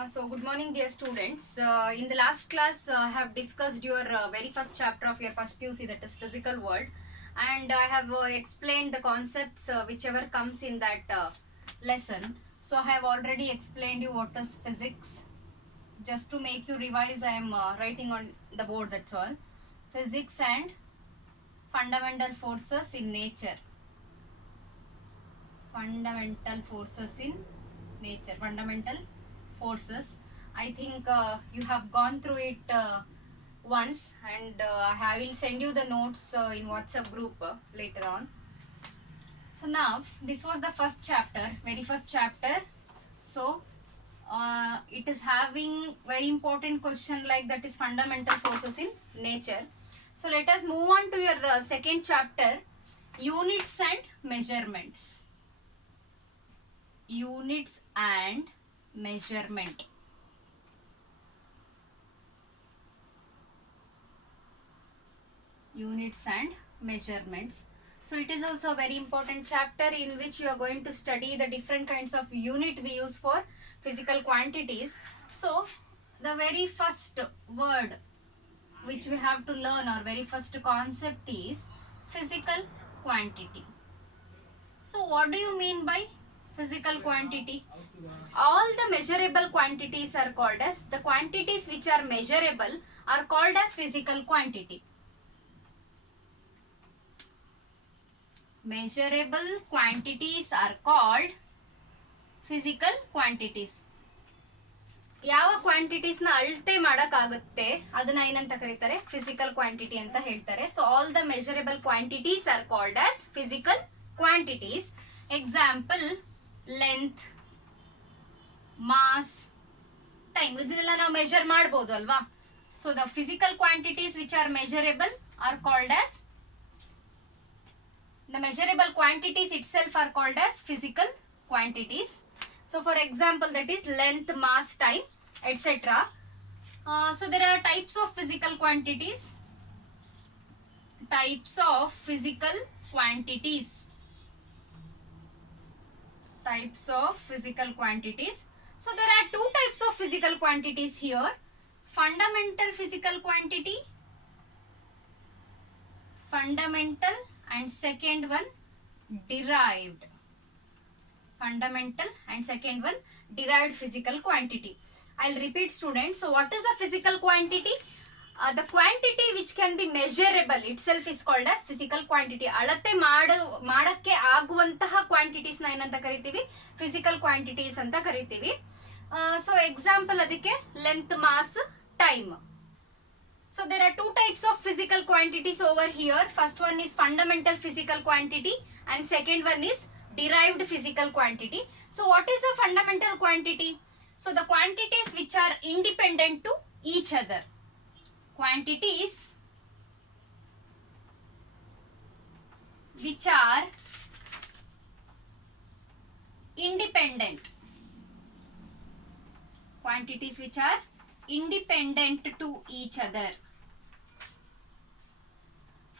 Good morning, dear students. In the last class, I have discussed your very first chapter of your first PUC, that is physical world, and I have explained the concepts whichever comes in that lesson. So I have already explained you what is physics. Just to make you revise, I am writing on the board. That's all. Physics and fundamental forces in nature. Fundamental forces in nature. Fundamental forces. I think you have gone through it once, and I will send you the notes in WhatsApp group later on. So now this was the first chapter, very first chapter. So it is having very important question like that is fundamental forces in nature. So let us move on to your second chapter, units and measurements. Units and measurement. Units and measurements. So it is also a very important chapter in which you are going to study the different kinds of unit we use for physical quantities. So the very first word which we have to learn, or very first concept, is physical quantity. So what do you mean by physical quantity? All the measurable quantities are called as, the quantities which are measurable are called as physical quantity. Measurable quantities are called physical quantities. ಯಾವ quantities ನ ಅಳತೆ ಮಾಡಕ್ಕಾಗುತ್ತೆ ಅದನ್ನ ಏನಂತ ಕರೀತಾರೆ? Physical quantity ಅಂತ ಹೇಳ್ತಾರೆ. So all the measurable quantities are called as physical quantities. Example length, mass, time, ಇದನ್ನೆಲ್ಲ ನಾವು ಮೆಜರ್ ಮಾಡಬಹುದು ಅಲ್ವಾ? So the physical quantities which are measurable are called as, the measurable quantities itself are called as physical quantities. So for example, that is length, mass, time, etc. So there are types of physical quantities. Types of physical quantities. Types of physical quantities. So there are two types of physical quantities here. Fundamental physical quantity. Fundamental, and second one derived. Fundamental and second one derived physical quantity. I'll repeat, students. So what is a physical quantity? The quantity which can be measurable itself is called as physical quantity. ಅಳತೆ ಮಾಡಕ್ಕೆ ಆಗುವಂತಹ quantities ನ ಏನಂತ ಕರಿತೀವಿ? Physical quantities ಅಂತ ಕರಿತೀವಿ. So example ಅದಕ್ಕೆ length, mass, time. So there are two types of physical quantities over here. First one is fundamental physical quantity and second one is derived physical quantity. So what is the fundamental quantity? So the quantities which are independent to each other. Quantities which are independent. Quantities which are independent to each other.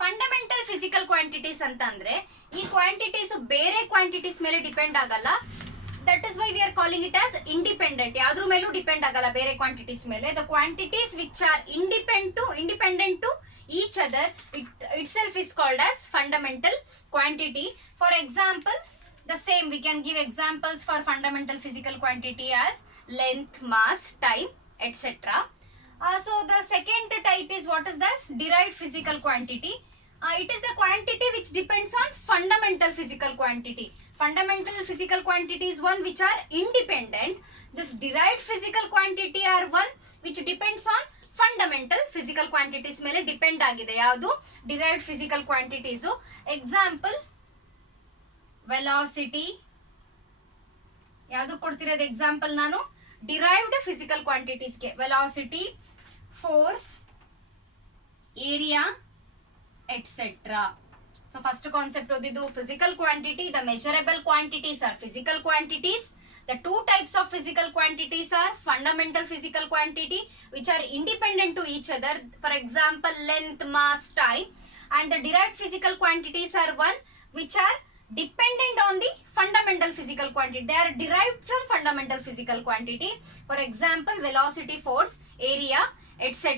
Fundamental physical quantities ಅಂತ ಅಂದ್ರೆ ಈ quantities ಬೇರೆ quantities ಮೇಲೆ depend ಆಗಲ್ಲ. That is why we are calling it as independent. ಯಾವ್ದ್ರ ಮೇಲೂ depend ಆಗಲ್ಲ ಬೇರೆ ಕ್ವಾಂಟಿಟೀಸ್ ಮೇಲೆ. The quantities which are independent to each other, itself is called as fundamental quantity. For example, the same we can give examples for fundamental physical quantity as length, mass, time, etc. So the second type is, what is this? Derived physical quantity. It is the quantity which depends on fundamental physical quantity. Fundamental physical quantity is one which are independent. This derived physical quantity are one which depends on fundamental physical quantities ಮೇಲೆ depend ಆಗಿದೆ. ಯಾವುದು? derived physical quantities. Example velocity. ಯಾವುದು ಕೊಡ್ತಿರೋದು example ನಾನು? derived physical quantities ಗೆ velocity, force, area, etc. So first concept ಓದಿದ್ದು physical quantity. The measurable quantities are physical quantities. The two types of physical quantities are fundamental physical quantity which are independent to each other. For example, length, mass, time. And the derived physical quantities are one which are dependent on the fundamental physical quantity. They are derived from fundamental physical quantity. For example, velocity, force, area, etc.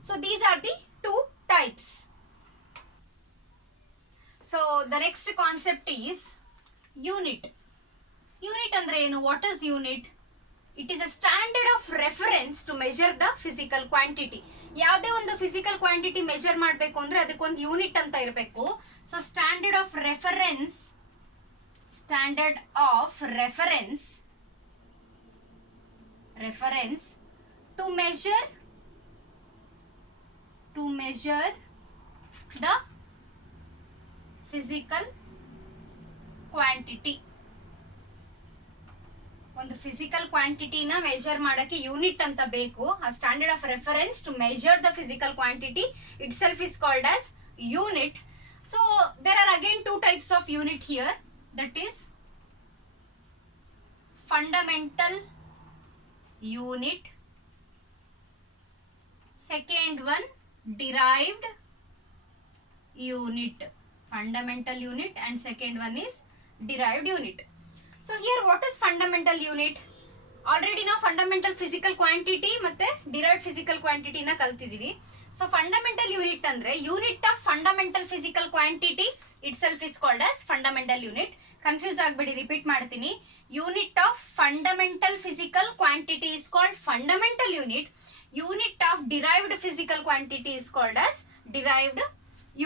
So these are the two types. So the next concept is unit. Unit andre enu? What is unit? It is a standard of reference to measure the physical quantity. ಯಾವುದೇ ಒಂದು physical quantity measure ಮಾಡಬೇಕು ಅಂದ್ರೆ ಅದಕ್ಕೊಂದು unit ಅಂತ ಇರಬೇಕು. So standard of reference to measure the physical quantity. ಒಂದು physical ಕ್ವಾಂಟಿಟಿನ measure ಮಾಡಕ್ಕೆ ಯೂನಿಟ್ ಅಂತ ಬೇಕು. ಆ standard of reference to measure the physical quantity itself is called as unit. So there are again two types of unit here. That is fundamental unit, second one derived unit. Fundamental unit and second one is derived unit. So here what is fundamental unit? Already ನಾವು fundamental physical quantity ಮತ್ತೆ derived physical quantity ನ ಕಲ್ತಿದೀವಿ. So fundamental unit ಅಂದ್ರೆ unit of fundamental physical quantity itself is called as fundamental unit. Confuse ಆಗಬೇಡಿ, repeat ಮಾಡ್ತೀನಿ. Unit of fundamental physical quantity is called fundamental unit. Unit of derived physical quantity is called as derived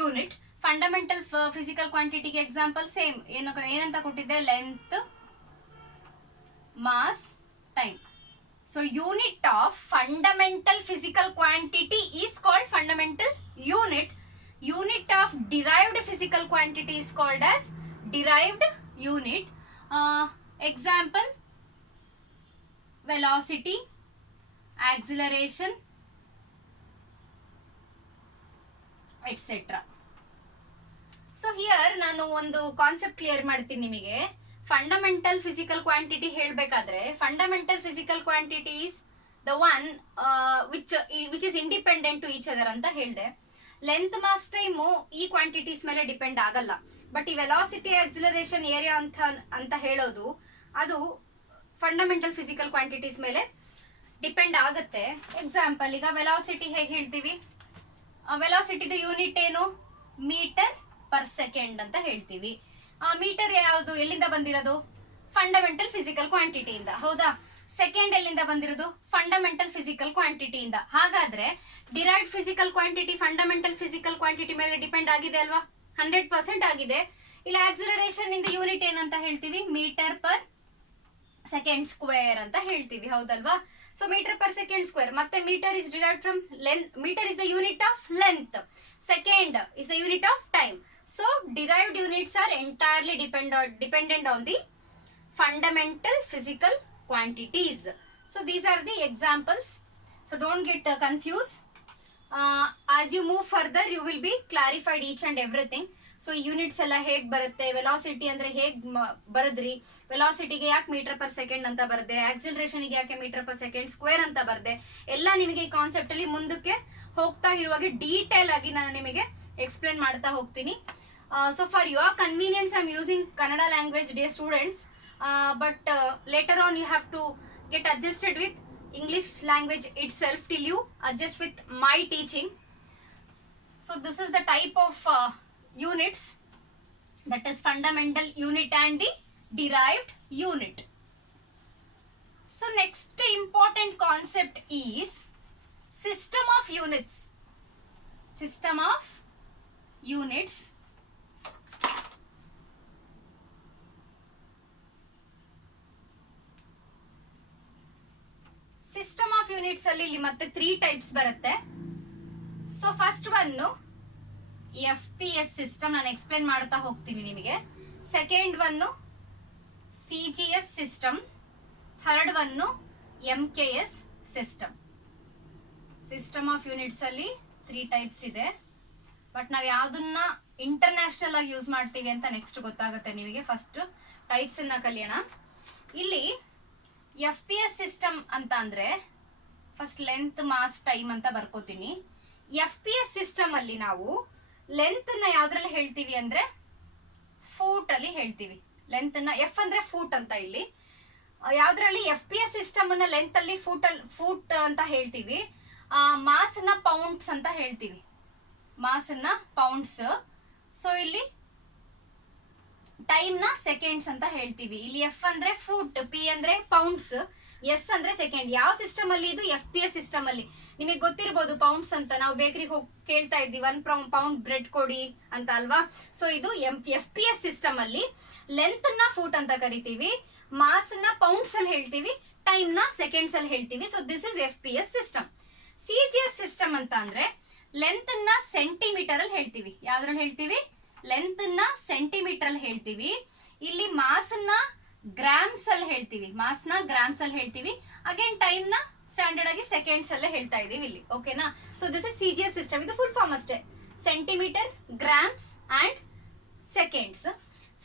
unit. Fundamental physical quantity ಗೆ example same ಏನಂತ ಕೊಟ್ಟಿದ್ದೆ? Length, mass, time. So unit of fundamental physical quantity is called fundamental unit. Unit of derived physical quantity is called as derived unit. Example: velocity, acceleration, etcetera. So here ನಾನು ಒಂದು concept clear ಮಾಡ್ತೀನಿ ನಿಮಗೆ. Fundamental physical quantity ಹೇಳಬೇಕಾದ್ರೆ fundamental physical quantity is the one which is independent to each other ಅಂತ ಹೇಳಿದೆ. Length, mass, time ಈ quantities ಮೇಲೆ depend ಆಗಲ್ಲ. ಬಟ್ ಈ ವೆಲಾಸಿಟಿ, ಆಕ್ಸಿಲರೇಷನ್, ಏರಿಯಾ ಅಂತ ಹೇಳೋದು ಅದು ಫಂಡಮೆಂಟಲ್ ಫಿಸಿಕಲ್ ಕ್ವಾಂಟಿಟೀಸ್ ಮೇಲೆ ಡಿಪೆಂಡ್ ಆಗುತ್ತೆ. ಎಕ್ಸಾಂಪಲ್, ಈಗ ವೆಲಾಸಿಟಿ ಹೇಗೆ ಹೇಳ್ತೀವಿ? ವೆಲಾಸಿಟಿದು ಯೂನಿಟ್ ಏನು? ಮೀಟರ್ ಪರ್ ಸೆಕೆಂಡ್ ಅಂತ ಹೇಳ್ತೀವಿ. ಮೀಟರ್ ಯಾವುದು, ಎಲ್ಲಿಂದ ಬಂದಿರೋದು? ಫಂಡಮೆಂಟಲ್ ಫಿಸಿಕಲ್ ಕ್ವಾಂಟಿಟಿಯಿಂದ, ಹೌದಾ? ಸೆಕೆಂಡ್ ಎಲ್ಲಿಂದ ಬಂದಿರೋದು? ಫಂಡಮೆಂಟಲ್ ಫಿಸಿಕಲ್ ಕ್ವಾಂಟಿಟಿಯಿಂದ. ಹಾಗಾದ್ರೆ derived physical quantity fundamental physical quantity ಮೇಲೆ ಡಿಪೆಂಡ್ ಆಗಿದೆ ಅಲ್ವಾ? 100% ಆಗಿದೆ. ಇಲ್ಲ, ಆಕ್ಸಿಲರೇಷನ್ ಇಂದ ಯೂನಿಟ್ ಏನಂತ ಹೇಳ್ತೀವಿ? ಮೀಟರ್ ಪರ್ ಸೆಕೆಂಡ್ ಸ್ಕ್ವೇರ್ ಅಂತ ಹೇಳ್ತೀವಿ, ಹೌದಲ್ವಾ? So metre per second square. ಮತ್ತೆ metre is derived from length. Metre is the unit of length. Second is the unit of time. So derived units are entirely dependent on the fundamental physical quantities. So these are the examples. So don't get confused. As you move further, you will be clarified each and everything. So ಈ units ಎಲ್ಲ ಹೇಗ್ ಬರುತ್ತೆ, velocity ಅಂದ್ರೆ ಹೇಗ್ ಬರದ್ರಿ, ವೆಲಾಸಿಟಿಗೆ ಯಾಕೆ metre per second ಅಂತ ಬರದೆ, ಆಕ್ಸಿಲರೇಷನ್ಗೆ ಯಾಕೆ ಮೀಟರ್ ಪರ್ ಸೆಕೆಂಡ್ ಸ್ಕ್ವೇರ್ ಅಂತ ಬರದೆ, ಎಲ್ಲ ನಿಮಗೆ ಈ ಕಾನ್ಸೆಪ್ಟ್ ಅಲ್ಲಿ ಮುಂದಕ್ಕೆ ಹೋಗ್ತಾ ಇರುವಾಗ ಡೀಟೇಲ್ ಆಗಿ ನಾನು ನಿಮಗೆ ಎಕ್ಸ್ಪ್ಲೇನ್ ಮಾಡ್ತಾ ಹೋಗ್ತೀನಿ. So for your convenience I am using Kannada language dear students, but later on you have to get adjusted with English language itself till you adjust with my teaching. So this is the type of units, that is fundamental unit and the derived unit. So next important concept is system of units. System of units. System of units ಅಲ್ಲಿ ಇಲ್ಲಿ ಮತ್ತೆ 3 types ಬರುತ್ತೆ. So first one FPS system, ನಾನು explain ಮಾಡ್ತಾ ಹೋಗ್ತೀನಿ ನಿಮಗೆ. Second one CGS system, third one MKS system. System of units ಅಲ್ಲಿ 3 types ಇದೆ. ಬಟ್ ನಾವು ಯಾವ್ದನ್ನ ಇಂಟರ್ನ್ಯಾಷನಲ್ ಆಗಿ ಯೂಸ್ ಮಾಡ್ತೀವಿ ಅಂತ ನೆಕ್ಸ್ಟ್ ಗೊತ್ತಾಗುತ್ತೆ ನಿಮಗೆ. ಫಸ್ಟ್ ಟೈಪ್ಸ್ ಅನ್ನ ಕಲಿಯೋಣ. ಇಲ್ಲಿ FPS ಸಿಸ್ಟಮ್ ಅಂತ ಅಂದ್ರೆ ಫಸ್ಟ್ ಲೆಂತ್, ಮಾಸ್, ಟೈಮ್ ಅಂತ ಬರ್ಕೋತೀನಿ. FPS ಸಿಸ್ಟಮ್ ಅಲ್ಲಿ ನಾವು ಲೆಂತ್ ನ ಯಾವ್ದ್ರಲ್ಲಿ ಹೇಳ್ತೀವಿ ಅಂದ್ರೆ ಫೂಟ್ ಅಲ್ಲಿ ಹೇಳ್ತೀವಿ. ಲೆಂತ್ ನ ಎಫ್ ಅಂದ್ರೆ ಫೂಟ್ ಅಂತ ಇಲ್ಲಿ. ಯಾವ್ದ್ರಲ್ಲಿ FPS ಸಿಸ್ಟಮ್ ಅನ್ನ ಲೆಂತ್ ಅಲ್ಲಿ ಫೂಟ್ ಅಂತ ಹೇಳ್ತೀವಿ. ಮಾಸ್ ನ ಪೌಂಡ್ಸ್ ಅಂತ ಹೇಳ್ತೀವಿ. ಮಾಸ್ ನ ಪೌಂಡ್ಸ್. ಸೊ ಇಲ್ಲಿ ಟೈಮ್ ನ ಸೆಕೆಂಡ್ಸ್ ಅಂತ ಹೇಳ್ತೀವಿ. ಇಲ್ಲಿ ಎಫ್ ಅಂದ್ರೆ ಫೂಟ್, ಪಿ ಅಂದ್ರೆ ಪೌಂಡ್ಸ್, ಎಸ್ ಅಂದ್ರೆ ಸೆಕೆಂಡ್. ಯಾವ ಸಿಸ್ಟಮ್ ಅಲ್ಲಿ ಇದು? FPS ಸಿಸ್ಟಮ್ ಅಲ್ಲಿ. ನಿಮಗೆ ಗೊತ್ತಿರ್ಬೋದು ಪೌಂಡ್ಸ್ ಅಂತ, ನಾವು ಬೇಕರಿಗೆ ಹೋಗಿ ಕೇಳ್ತಾ ಇದ್ವಿ 1 ಪೌಂಡ್ ಬ್ರೆಡ್ ಕೊಡಿ ಅಂತ ಅಲ್ವಾ. ಸೊ ಇದು FPS ಸಿಸ್ಟಮ್ ಅಲ್ಲಿ ಲೆಂತ್ ನ ಫೂಟ್ ಅಂತ ಕರಿತೀವಿ, ಮಾಸ್ ನ ಪೌಂಡ್ಸ್ ಅಲ್ಲಿ ಹೇಳ್ತೀವಿ, ಟೈಮ್ ನ ಸೆಕೆಂಡ್ಸ್ ಅಲ್ಲಿ ಹೇಳ್ತೀವಿ. So this is FPS system. CGS system ಅಂತ ಅಂದ್ರೆ ಲೆಂತ್ ನ ಸೆಂಟಿಮೀಟರ್ ಅಲ್ಲಿ ಹೇಳ್ತೀವಿ. ಯಾವ್ದ್ರಲ್ಲಿ ಹೇಳ್ತೀವಿ? ಲೆಂತ್ ನ ಸೆಂಟಿಮೀಟರ್ ಅಲ್ಲಿ ಹೇಳ್ತೀವಿ. ಇಲ್ಲಿ ಮಾಸ್ ನ ಗ್ರಾಮ್ಸ್ ಅಲ್ಲಿ ಹೇಳ್ತೀವಿ. ಮಾಸ್ ನ ಗ್ರಾಮ್ಸ್ ಅಲ್ಲಿ ಹೇಳ್ತೀವಿ. ಅಗೇನ್ ಟೈಮ್ ನ ಸ್ಟ್ಯಾಂಡರ್ಡ್ ಆಗಿ ಸೆಕೆಂಡ್ಸ್ ಅಲ್ಲೇ ಹೇಳ್ತಾ ಇದೀವಿ ಇಲ್ಲಿ. ಓಕೆನಾ? So this is CGS system. ಇದು ಫುಲ್ ಫಾರ್ಮ್ ಅಷ್ಟೇ, centimetre, grams and seconds.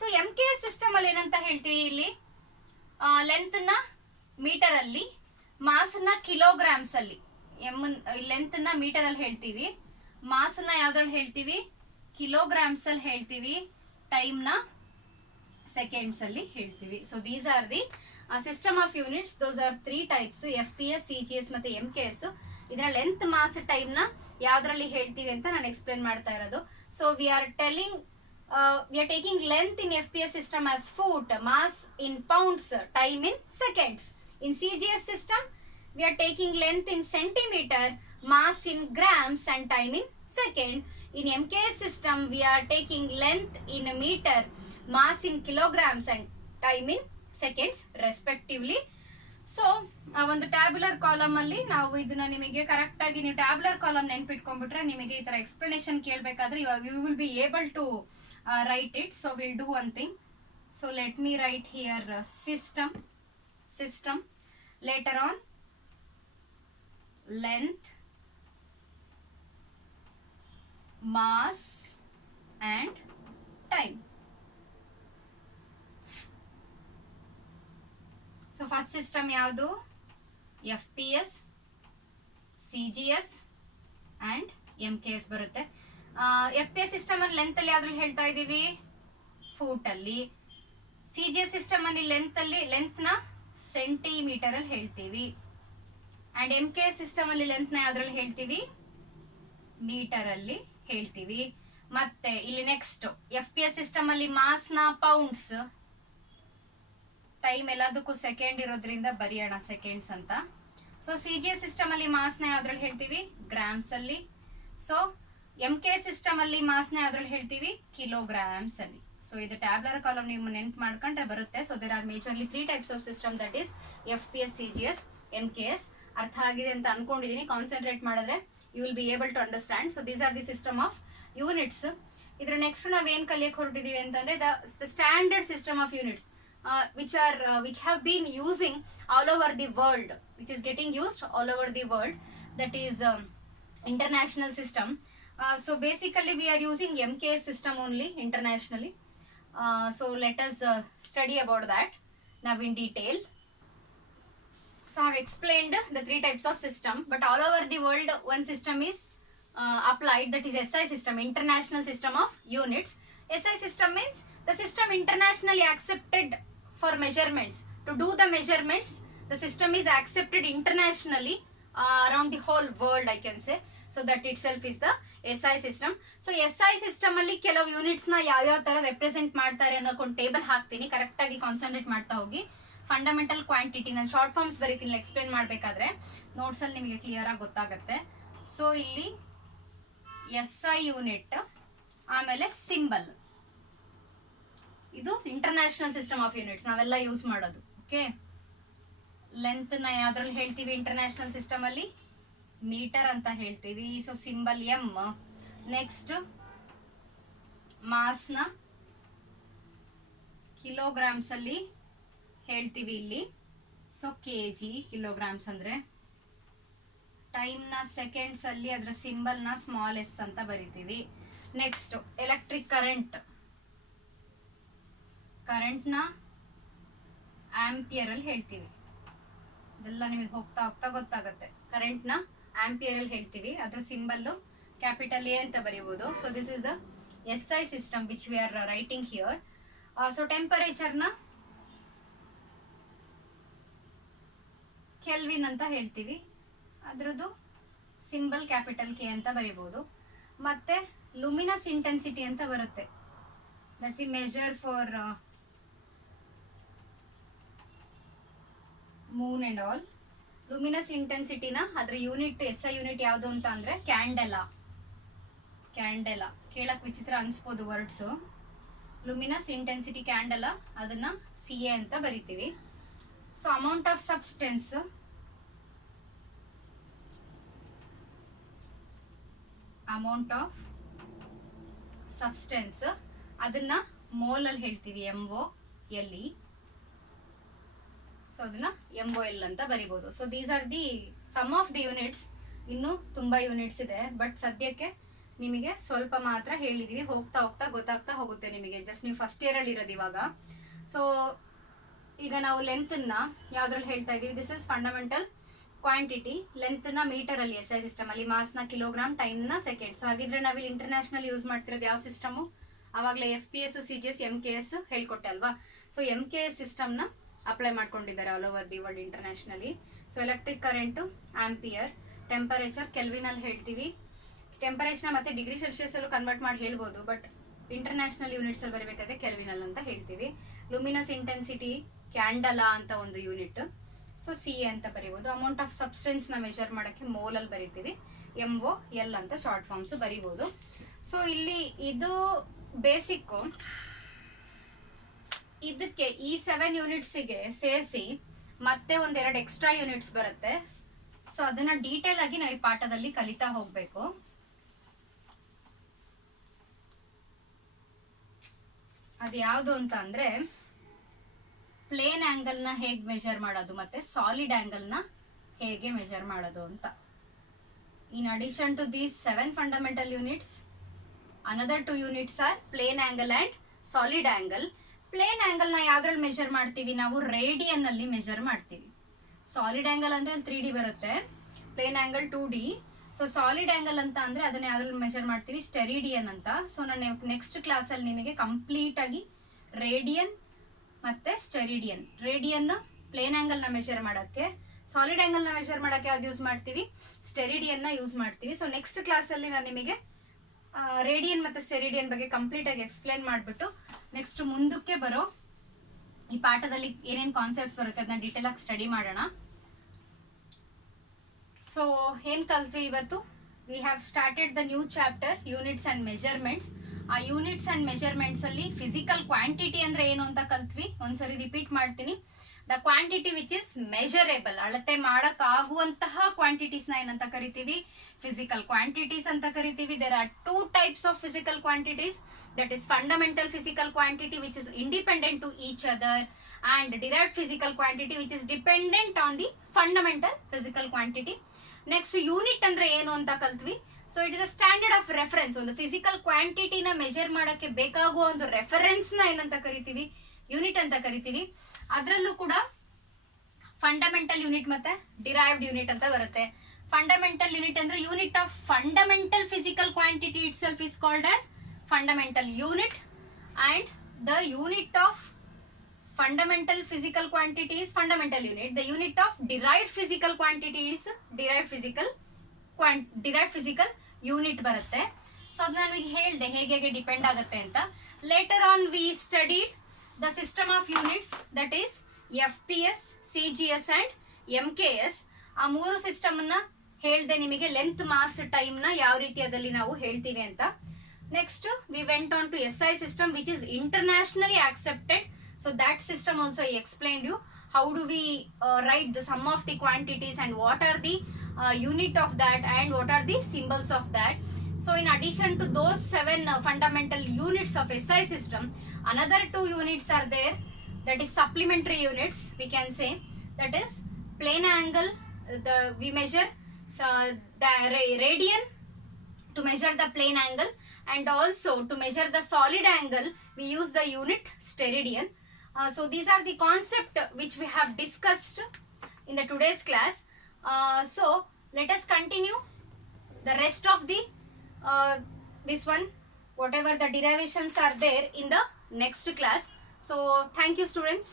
So MKS system ಅಲ್ಲಿ ಏನಂತ ಹೇಳ್ತೀವಿ? ಇಲ್ಲಿ ಲೆಂತ್ ನ ಮೀಟರ್ ಅಲ್ಲಿ, ಮಾಸ್ ನ ಕಿಲೋಗ್ರಾಮ್ಸ್ ಅಲ್ಲಿ. ಲೆಂತ್ ನ ಮೀಟರ್ ಅಲ್ಲಿ ಹೇಳ್ತೀವಿ, ಮಾಸ್ ನ ಯಾವ್ದ್ರಲ್ಲಿ ಹೇಳ್ತೀವಿ? ಕಿಲೋಗ್ರಾಮ್ಸ್ ಅಲ್ಲಿ ಹೇಳ್ತೀವಿ, ಟೈಮ್ ನ ಸೆಕೆಂಡ್ಸ್ ಅಲ್ಲಿ ಹೇಳ್ತೀವಿ. So these are the system of units. Those are 3 types, FPS, CGS ಮತ್ತೆ MKS. ಇದರ ಲೆಂತ್, ಮಾಸ್, ಟೈಮ್ ನ ಯಾವ್ದ್ರಲ್ಲಿ ಹೇಳ್ತೀವಿ ಅಂತ ನಾನು ಎಕ್ಸ್ಪ್ಲೇನ್ ಮಾಡ್ತಾ ಇರೋದು. So we are taking length in FPS system as foot, mass in pounds, time in seconds. In CGS system we are taking length in centimeter, mass in grams and time in second. In MKS system we are taking length in meter, mass in kilograms and time in seconds respectively. So ಒಂದು tabular column ಅಲ್ಲಿ ನಾವು ಇದನ್ನ ನಿಮಗೆ correct ಆಗಿ, ನೀವು tabular column ನೆನ್ಪಿಟ್ಕೊಂಡ್ಬಿಟ್ರೆ ನಿಮಗೆ ಈ ತರ ಎಕ್ಸ್ಪ್ಲನೇಷನ್ ಕೇಳ್ಬೇಕಾದ್ರೆ you will be able to write it. So we'll do one thing. So let me write here system, later on length, mass and time. So first system ಯಾವುದು? FPS, CGS and MKS ಬರುತ್ತೆ. FPS system ಅಲ್ಲಿ length ಅಲ್ಲಿ ಯಾವ್ದ್ರಲ್ಲಿ ಹೇಳ್ತಾ ಇದೀವಿ? Foot ಅಲ್ಲಿ. CGS system ಅಲ್ಲಿ length ನ ಸೆಂಟಿಮೀಟರ್ ಅಲ್ಲಿ ಹೇಳ್ತೀವಿ. ಅಂಡ್ MKS ಸಿಸ್ಟಮ್ ಅಲ್ಲಿ ಲೆಂತ್ ನ ಯಾವ್ದ್ರಲ್ಲಿ ಹೇಳ್ತೀವಿ? ಮೀಟರ್ ಅಲ್ಲಿ ಹೇಳ್ತೀವಿ. ಮತ್ತೆ ಇಲ್ಲಿ ನೆಕ್ಸ್ಟ್ FPS ಸಿಸ್ಟಮ್ ಅಲ್ಲಿ ಮಾಸ್ ನ ಪೌಂಡ್ಸ್, ಟೈಮ್ ಎಲ್ಲದಕ್ಕೂ ಸೆಕೆಂಡ್ ಇರೋದ್ರಿಂದ ಬರೆಯೋಣ ಸೆಕೆಂಡ್ಸ್ ಅಂತ. ಸೊ CGS ಸಿಸ್ಟಮ್ ಅಲ್ಲಿ ಮಾಸ್ ನ ಯಾವ್ದ್ರಲ್ಲಿ ಹೇಳ್ತೀವಿ? ಗ್ರಾಮ್ಸ್ ಅಲ್ಲಿ. ಸೊ MKS ಸಿಸ್ಟಮ್ ಅಲ್ಲಿ ಮಾಸ್ ನ ಯಾವ್ದ್ರಲ್ಲಿ ಹೇಳ್ತೀವಿ? ಕಿಲೋಗ್ರಾಮ್ಸ್ ಅಲ್ಲಿ. ಸೊ ಇದು ಟ್ಯಾಬ್ಯುಲರ್ ಕಾಲಮ್ ನೀವು ನೆನ್ಪು ಮಾಡ್ಕೊಂಡ್ರೆ ಬರುತ್ತೆ. So there are majorly 3 types of system, that is FPS, CGS, MKS. ಅರ್ಥ ಆಗಿದೆ ಅಂತ ಅನ್ಕೊಂಡಿದೀನಿ. ಕಾನ್ಸಂಟ್ರೇಟ್ ಮಾಡಿದ್ರೆ you will be able to understand. So these are the system of units. ಇದ್ರ ನೆಕ್ಸ್ಟ್ ನಾವ್ ಏನ್ ಕಲಿಯಕ್ ಹೊರಟಿದೀವಿ ಅಂತಂದ್ರೆ the standard system of units which have been using all over the world, which is getting used all over the world, that is international system. So basically we are using MKS system only internationally. So let us study about that now in detail. So I have explained the 3 types of system, but all over the world one system is applied, that is SI system, international system of units. SI system means the system internationally accepted for measurements. To do the measurements, the system is accepted internationally around the whole world, I can say. So that itself is the SI system. So SI system ಅಲ್ಲಿ ಕೆಲವು units ನ ಯಾವ ತರ represent ಮಾಡ್ತಾರೆ ಅನ್ನೋಕೊಂದು table ಹಾಕ್ತೀನಿ. Correct ಆಗಿ concentrate ಮಾಡ್ತಾ ಹೋಗಿ. ಫಂಡಮೆಂಟಲ್ ಕ್ವಾಂಟಿಟಿ ನಾನು ಶಾರ್ಟ್ ಫಾರ್ಮ್ಸ್ ಬರೀತೀನಿ ಎಕ್ಸ್ಪ್ಲೇನ್ ಮಾಡ್ಬೇಕಾದ್ರೆ, ನೋಟ್ಸ್ ಅಲ್ಲಿ ನಿಮಗೆ ಕ್ಲಿಯರ್ ಆಗಿ ಗೊತ್ತಾಗುತ್ತೆ. ಸೊ ಇಲ್ಲಿ SI ಯೂನಿಟ್, ಆಮೇಲೆ ಸಿಂಬಲ್. ಇದು ಇಂಟರ್ನ್ಯಾಷನಲ್ ಸಿಸ್ಟಮ್ ಆಫ್ ಯೂನಿಟ್ಸ್ ನಾವೆಲ್ಲ ಯೂಸ್ ಮಾಡೋದು. ಓಕೆ, ಲೆಂತ್ ನ ಯಾವ್ದ್ರಲ್ಲಿ ಹೇಳ್ತೀವಿ ಇಂಟರ್ನ್ಯಾಷನಲ್ ಸಿಸ್ಟಮ್ ಅಲ್ಲಿ? ಮೀಟರ್ ಅಂತ ಹೇಳ್ತೀವಿ. ಸೊ ಸಿಂಬಲ್ M. ನೆಕ್ಸ್ಟ್ ಮಾಸ್ ನ ಕಿಲೋಗ್ರಾಮ್ಸ್ ಅಲ್ಲಿ ಹೇಳ್ತೀವಿ ಇಲ್ಲಿ. ಸೊ kg ಕಿಲೋಗ್ರಾಮ್ಸ್ ಅಂದ್ರೆ. ಟೈಮ್ ನ ಸೆಕೆಂಡ್ಸ್ ಅಲ್ಲಿ ಅದ್ರ ಸಿಂಬಲ್ ನ ಸ್ಮಾಲ್ s ಅಂತ ಬರಿತೀವಿ. ನೆಕ್ಸ್ಟ್ ಎಲೆಕ್ಟ್ರಿಕ್ ಕರೆಂಟ್ ನ ಆಂಪಿಯರ್ ಅಲ್ಲಿ ಹೇಳ್ತೀವಿ. ಇದೆಲ್ಲ ನಿಮಗೆ ಹೋಗ್ತಾ ಹೋಗ್ತಾ ಗೊತ್ತಾಗುತ್ತೆ. ಕರೆಂಟ್ ನ ಆಂಪಿಯರ್ ಅಲ್ಲಿ ಹೇಳ್ತೀವಿ, ಅದ್ರ ಸಿಂಬಲ್ ಕ್ಯಾಪಿಟಲ್ A ಅಂತ ಬರೀಬಹುದು. So this is the SI system which we are writing here. So ಟೆಂಪರೇಚರ್ನ ಕೆಲ್ವಿನ್ ಅಂತ ಹೇಳ್ತೀವಿ, ಅದ್ರದ್ದು ಸಿಂಬಲ್ ಕ್ಯಾಪಿಟಲ್ ಕೆ ಅಂತ ಬರಿಬಹುದು. ಮತ್ತೆ ಲುಮಿನಸ್ ಇಂಟೆನ್ಸಿಟಿ ಅಂತ ಬರುತ್ತೆ, that we measure for moon and all. Luminous ಇಂಟೆನ್ಸಿಟಿನ ಅದ್ರ ಯೂನಿಟ್ SI ಯೂನಿಟ್ ಯಾವುದು ಅಂತ ಅಂದ್ರೆ ಕ್ಯಾಂಡೆಲಾ. ಕ್ಯಾಂಡೆಲಾ ಕೇಳಕ್ ವಿಚಿತ್ರ ಅನ್ಸ್ಬೋದು ವರ್ಡ್ಸ್. ಲುಮಿನಸ್ ಇಂಟೆನ್ಸಿಟಿ ಕ್ಯಾಂಡೆಲಾ, ಅದನ್ನ CA ಅಂತ ಬರಿತೀವಿ. So amount of substance, amount of substance ಅದನ್ನ ಮೋಲ್ ಅಲ್ಲಿ ಹೇಳ್ತೀವಿ, MOLE. ಸೊ ಅದನ್ನ MOL ಅಂತ ಬರಿಬಹುದು. So these are the some of the units. ಇನ್ನು ತುಂಬಾ ಯೂನಿಟ್ಸ್ ಇದೆ, ಬಟ್ ಸದ್ಯಕ್ಕೆ ನಿಮಗೆ ಸ್ವಲ್ಪ ಮಾತ್ರ ಹೇಳಿದೀವಿ. ಹೋಗ್ತಾ ಹೋಗ್ತಾ ಗೊತ್ತಾಗ್ತಾ ಹೋಗುತ್ತೆ ನಿಮಗೆ. ಜಸ್ಟ್ ನೀವು ಫಸ್ಟ್ ಇಯರ್ ಅಲ್ಲಿ ಇರೋದು ಇವಾಗ. ಸೊ ಈಗ ನಾವು ಲೆಂತ್ ನ ಯಾವ್ದ್ರಲ್ಲಿ ಹೇಳ್ತಾ ಇದೀವಿ, this is fundamental quantity. Length ನ ಮೀಟರ್ ಅಲ್ಲಿ SI ಸಿಸ್ಟಮ್ ಅಲ್ಲಿ, ಮಾಸ್ ನ ಕಿಲೋಗ್ರಾಮ್, ಟೈಮ್ ನ ಸೆಕೆಂಡ್. ಸೊ ಹಾಗಿದ್ರೆ ನಾವಿಲ್ಲಿ ಇಂಟರ್ನ್ಯಾಷನಲ್ ಯೂಸ್ ಮಾಡ್ತಿರೋದು ಯಾವ ಸಿಸ್ಟಮ್? ಅವಾಗಲೇ FPS, CGS, MKS ಹೇಳ್ಕೊಟ್ಟೆ ಅಲ್ವಾ. ಸೊ MKS ಸಿಸ್ಟಮ್ ನ ಅಪ್ಲೈ ಮಾಡ್ಕೊಂಡಿದ್ದಾರೆ all over the world internationally. So electric current ampere, temperature kelvin ಅಲ್ಲಿ ಹೇಳ್ತೀವಿ. ಟೆಂಪರೇಚರ್ ಮತ್ತೆ ಡಿಗ್ರಿ ಸೆಲ್ಸಿಯಸ್ ಅಲ್ಲೂ ಕನ್ವರ್ಟ್ ಮಾಡಿ ಹೇಳ್ಬೋದು, ಬಟ್ ಇಂಟರ್ನ್ಯಾಷನಲ್ ಯೂನಿಟ್ಸ್ ಅಲ್ಲಿ ಬರಬೇಕಾದ್ರೆ ಕೆಲ್ವಿನ್ ಅಲ್ಲಿ ಅಂತ ಹೇಳ್ತೀವಿ. ಲುಮಿನಸ್ ಇಂಟೆನ್ಸಿಟಿ ಕ್ಯಾಂಡಲಾ ಅಂತ ಒಂದು ಯೂನಿಟ್, ಸೊ CA ಅಂತ ಬರೀಬಹುದು. ಅಮೌಂಟ್ ಆಫ್ ಸಬ್ಸ್ಟೆನ್ಸ್ ನ ಮೆಜರ್ ಮಾಡಕ್ಕೆ ಮೋಲ್ ಅಲ್ಲಿ ಬರೀತೀವಿ, MOL ಅಂತ ಶಾರ್ಟ್ ಫಾರ್ಮ್ಸ್ ಬರೀಬಹುದು. ಸೊ ಇಲ್ಲಿ ಇದು ಬೇಸಿಕ್. ಇದಕ್ಕೆ ಈ 7 ಯೂನಿಟ್ಸ್ ಗೆ ಸೇರಿಸಿ ಮತ್ತೆ ಒಂದೆರಡು ಎಕ್ಸ್ಟ್ರಾ ಯೂನಿಟ್ಸ್ ಬರುತ್ತೆ. ಸೊ ಅದನ್ನ ಡೀಟೇಲ್ ಆಗಿ ನಾವು ಈ ಪಾಠದಲ್ಲಿ ಕಲಿತಾ ಹೋಗ್ಬೇಕು. ಅದು ಯಾವುದು ಅಂತ ಅಂದ್ರೆ ಪ್ಲೇನ್ ಆಂಗಲ್ ನ ಹೇಗೆ ಮೆಜರ್ ಮಾಡೋದು ಮತ್ತೆ ಸಾಲಿಡ್ ಆಂಗಲ್ ನ ಹೇಗೆ ಮೆಜರ್ ಮಾಡೋದು ಅಂತ. In addition to these 7 fundamental units, another 2 units are plane angle and solid angle. Plane angle ನ ಯಾವ್ದ್ರಲ್ಲಿ ಮೆಜರ್ ಮಾಡ್ತೀವಿ ನಾವು? ರೇಡಿಯನ್ ಅಲ್ಲಿ ಮೆಜರ್ ಮಾಡ್ತೀವಿ. ಸಾಲಿಡ್ ಆಂಗಲ್ ಅಂದ್ರೆ 3D ಬರುತ್ತೆ, ಪ್ಲೇನ್ ಆಂಗಲ್ 2D. ಸೊ ಸಾಲಿಡ್ ಆಂಗಲ್ ಅಂತ ಅಂದ್ರೆ ಅದನ್ನ ಯಾವ್ದ್ರಲ್ಲಿ ಮೆಜರ್ ಮಾಡ್ತೀವಿ? ಸ್ಟೆರಿಡಿಯನ್ ಅಂತ. ಸೊ ನಾನು ನೆಕ್ಸ್ಟ್ ಕ್ಲಾಸ್ ಅಲ್ಲಿ ನಿಮಗೆ ಕಂಪ್ಲೀಟ್ ಆಗಿ ರೇಡಿಯನ್ ಮತ್ತೆ ಸ್ಟೆರಿಡಿಯನ್, ರೇಡಿಯನ್ ಪ್ಲೇನ್ ಆಂಗಲ್ ನ ಮೆಜರ್ ಮಾಡಕ್ಕೆ, ಸಾಲಿಡ್ ಆಂಗಲ್ ನ ಮೆಜರ್ ಮಾಡಕ್ಕೆ ಯಾವ್ದು ಯೂಸ್ ಮಾಡ್ತೀವಿ? ಸ್ಟೆರಿಡಿಯನ್ ನ ಯೂಸ್ ಮಾಡ್ತೀವಿ. ಸೊ ನೆಕ್ಸ್ಟ್ ಕ್ಲಾಸ್ ಅಲ್ಲಿ ನಾನು ನಿಮಗೆ ರೇಡಿಯನ್ ಮತ್ತೆ ಸ್ಟೆರಿಡಿಯನ್ ಬಗ್ಗೆ ಕಂಪ್ಲೀಟ್ ಆಗಿ ಎಕ್ಸ್ಪ್ಲೇನ್ ಮಾಡ್ಬಿಟ್ಟು ನೆಕ್ಸ್ಟ್ ಮುಂದಕ್ಕೆ ಬರೋ ಈ ಪಾಠದಲ್ಲಿ ಏನೇನ್ ಕಾನ್ಸೆಪ್ಟ್ಸ್ ಬರುತ್ತೆ ಅದನ್ನ ಡೀಟೇಲ್ ಆಗಿ ಸ್ಟಡಿ ಮಾಡೋಣ. ಸೊ ಏನ್ ಕಲ್ತ್ವಿ ಇವತ್ತು? We have started the new chapter units and measurements. ಆ ಯೂನಿಟ್ಸ್ ಅಂಡ್ ಮೆಜರ್ಮೆಂಟ್ಸ್ ಅಲ್ಲಿ ಫಿಸಿಕಲ್ ಕ್ವಾಂಟಿಟಿ ಅಂದ್ರೆ ಏನು ಅಂತ ಕಲ್ತ್ವಿ. ಒಂದ್ಸರಿ ರಿಪೀಟ್ ಮಾಡ್ತೀನಿ. The quantity which is measurable, ಅಳತೆ ಮಾಡಕ್ ಆಗುವಂತಹ ಕ್ವಾಂಟಿಟೀಸ್ ನ ಏನಂತ ಕರಿತೀವಿ? ಫಿಸಿಕಲ್ ಕ್ವಾಂಟಿಟೀಸ್ ಅಂತ ಕರಿತೀವಿ. There are 2 types of physical quantities. That is fundamental physical quantity which is independent to each other, and derived physical quantity which is dependent on the fundamental physical quantity. Next unit ಅಂದ್ರೆ ಏನು ಅಂತ ಕಲ್ತ್ವಿ. So it is a standard of reference. ಒಂದು physical ಕ್ವಾಂಟಿಟಿನ measure ಮಾಡಕ್ಕೆ ಬೇಕಾಗುವ ಒಂದು reference ನ ಏನಂತ ಕರಿತೀವಿ? ಯೂನಿಟ್ ಅಂತ ಕರಿತೀವಿ. ಅದರಲ್ಲೂ ಕೂಡ ಫಂಡಮೆಂಟಲ್ ಯೂನಿಟ್ ಮತ್ತೆ ಡಿರೈವ್ಡ್ ಯೂನಿಟ್ ಅಂತ ಬರುತ್ತೆ. ಫಂಡಮೆಂಟಲ್ ಯೂನಿಟ್ ಅಂದ್ರೆ unit of fundamental physical quantity itself is called as fundamental unit, and the unit of fundamental physical quantity is fundamental unit. The unit of derived physical quantity is derived physical unit ಬರುತ್ತೆ. So ಅದು ನಾನು ಈಗ ಹೇಳಿದೆ ಹೇಗೆ depend ಆಗುತ್ತೆ ಅಂತ. Later on V studied the system of units, that is FPS, CGS and MKS. ಆ 3 system ನ ಹೇಳ್ದೆ ನಿಮಗೆ. ಲೆಂತ್, ಮಾಸ್, ಟೈಮ್ ನ ಯಾವ ರೀತಿಯಾದಲ್ಲಿ ನಾವು ಹೇಳ್ತೀವಿ ಅಂತ. Next we went on to SI system which is internationally accepted. So that system also I explained you. How do we write the sum of the quantities and what are the unit of that and what are the symbols of that. So in addition to those 7 fundamental units of SI system, another 2 units are there. That is supplementary units we can say. That is plane angle. We measure the radian to measure the plane angle, and also to measure the solid angle we use the unit steradian. So these are the concept which we have discussed in the today's class. So let us continue the rest of the this one, whatever the derivations are there in the next class. ಸೊ thank you students.